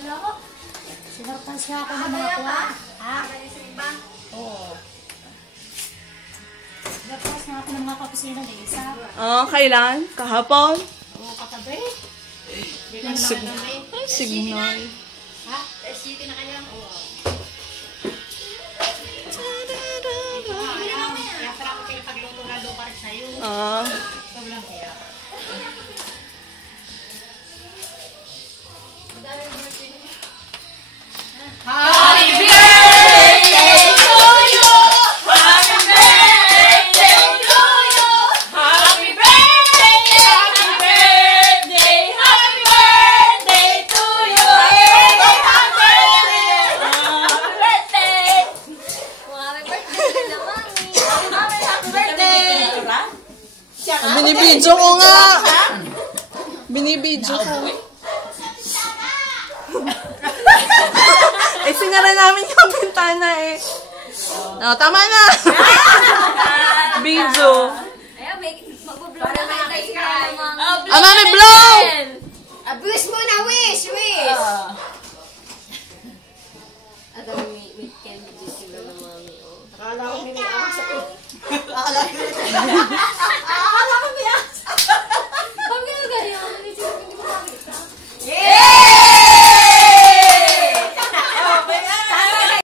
Wala ko. Sinartas niya ako ng mga kuha. Ha? Oo. Sinartas niya ako ng mga kapisina na isa. Kailan? Kahapon? Oo, katabi. Signal. Ha? City na kayo? Oo. Kaya para ako kayo pagluto na lupa rin sa'yo. Ito lang kaya. Happy birthday to you! Happy birthday to you! Happy birthday! Happy birthday! Happy birthday to you! Happy birthday! Happy birthday! Happy birthday na mami! Happy birthday! Binibidyo ko nga! Binibidyo ko. Sinara namin yung bintana eh. Tama na!